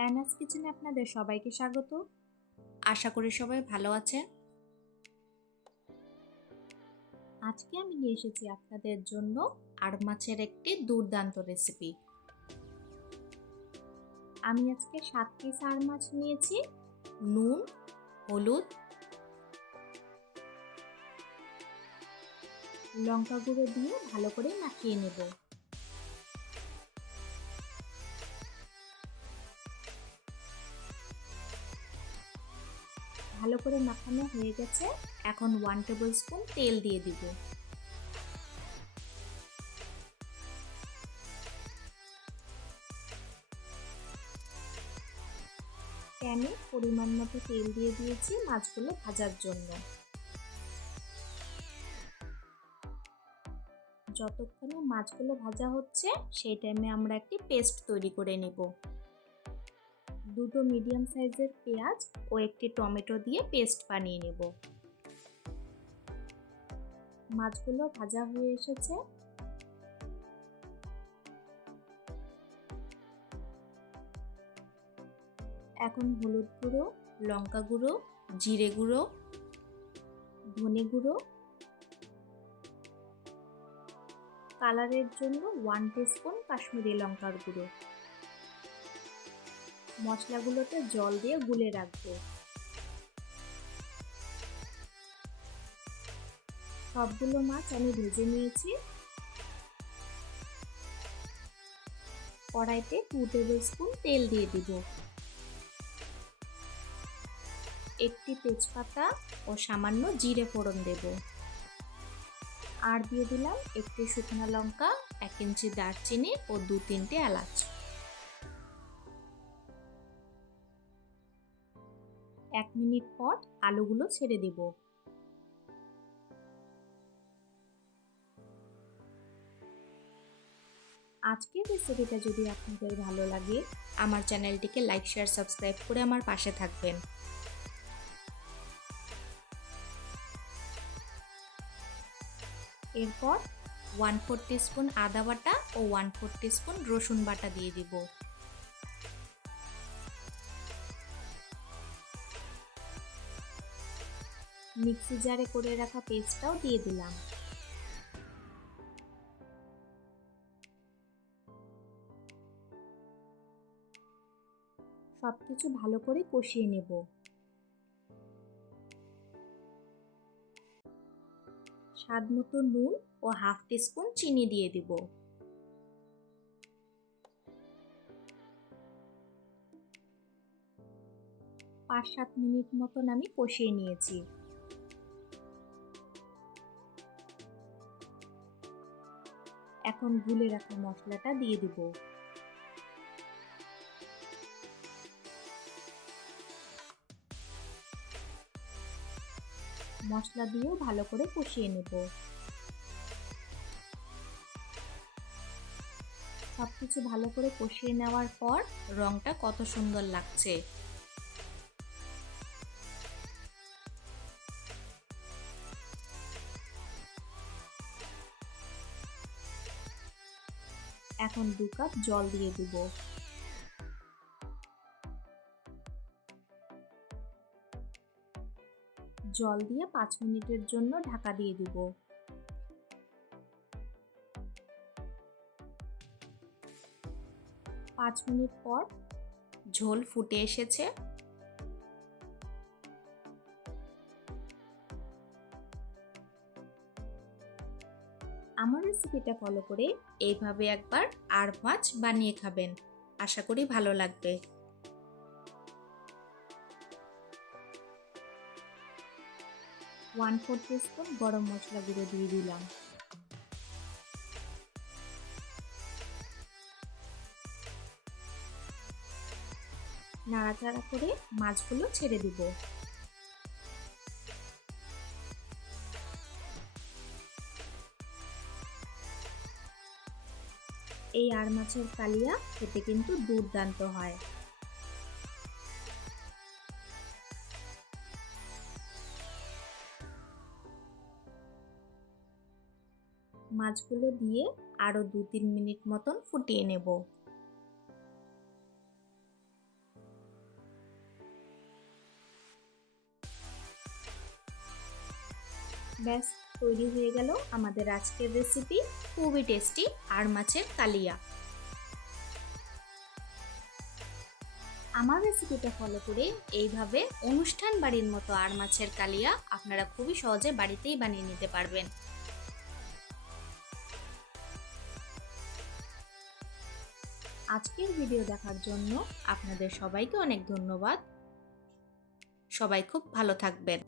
অ্যানাস কিচেনে আপনাদের সবাইকে স্বাগত। আশা করি সবাই ভালো আছেন। আজকে আমি নিয়ে এসেছি আপনাদের জন্য আর মাছের একটি দুর্দান্ত রেসিপি। আমি আজকে 7 পিস আর মাছ নিয়েছি। নুন, হলুদ, লঙ্কা গুঁড়ো দিয়ে ভালো করে মাখিয়ে নেব। ভালো করে মাখানো হয়ে গেছে। এখন 1 টেবিল স্পুন তেল দিয়ে দিব। প্যানে পরিমাণ মতো তেল দিয়ে দিয়েছি মাছগুলো ভাজার জন্য। যতক্ষণে মাছগুলো ভাজা হচ্ছে সেই টাইমে আমরা একটি পেস্ট তৈরি করে নেব। দুটো মিডিয়াম সাইজের পেঁয়াজ ও একটি টমেটো দিয়ে পেস্ট বানিয়ে নেব। মাছগুলো ভাজা হয়ে এসেছে। এখন হলুদ গুঁড়ো, লঙ্কা গুঁড়ো, জিরে গুঁড়ো, ধনে গুঁড়ো, কালারের জন্য 1 টিস্পুন কাশ্মীরি লঙ্কার গুঁড়ো। মশলাগুলোতে জল দিয়ে গুলে রাখবো। সবগুলো মাছ আমি ভেজে নিয়েছি। কড়াইতে 2 টেবিল স্পুন তেল দিয়ে দিব। একটি তেজপাতা ও সামান্য জিরে ফোড়ন দেব। আর দিয়ে দিলাম একটি শুকনো লঙ্কা, 1 ইঞ্চি দারচিনি ও 2-3টে এলাচ। এক মিনিট পর আলুগুলো ছেড়ে দেব। আজকের রেসিপিটা যদি আপনাদের ভালো লাগে, আমার চ্যানেলটিকে লাইক, শেয়ার, সাবস্ক্রাইব করে আমার পাশে থাকবেন। এরপর 1/4 টিস্পুন আদা বাটা ও 1/4 টিস্পুন রসুন বাটা দিয়ে দিব। মিক্সি জারে করে রাখা পেস্টটাও দিয়ে দিলাম। সবকিছু ভালো করে কষিয়ে নেব। স্বাদ মতো নুন ও 1/2 টিস্পুন চিনি দিয়ে দিব। 5-7 মিনিট মতন আমি কষিয়ে নিয়েছি। এখন গুলে রাখা মশলাটা দিয়ে দিব। মশলা দিয়েও ভালো করে কষিয়ে নেব। সবকিছু ভালো করে কষিয়ে নেওয়ার পর রংটা কত সুন্দর লাগছে। এখন 2 কাপ জল দিয়ে দিব। জল দিয়ে 5 মিনিটের জন্য ঢাকা দিয়ে দিব। 5 মিনিট পর ঝোল ফুটে এসেছে। আমার রেসিপিটা ফলো করে এইভাবে একবার আর মাছ বানিয়ে খাবেন। আশা করি ভালো লাগবে। 1/4 টিস্পুন গরম মশলা গুঁড়ো দিয়ে দিলাম। নাড়াচাড়া করে মাছগুলো ছেড়ে দিব। এই আর মাছের কালিয়া খেতে কিন্তু দুর্দান্ত হয়। মাছগুলো দিয়ে আরও 2-3 মিনিট মতন ফুটিয়ে নেব। ব্যাস, তৈরি হয়ে গেল আমাদের আজকের রেসিপি, খুবই টেস্টি আর মাছের কালিয়া। আমার রেসিপিটা ফলো করে এইভাবে অনুষ্ঠান বাড়ির মতো আর মাছের কালিয়া আপনারা খুবই সহজে বাড়িতেই বানিয়ে নিতে পারবেন। আজকের ভিডিও দেখার জন্য আপনাদের সবাইকে অনেক ধন্যবাদ। সবাই খুব ভালো থাকবেন।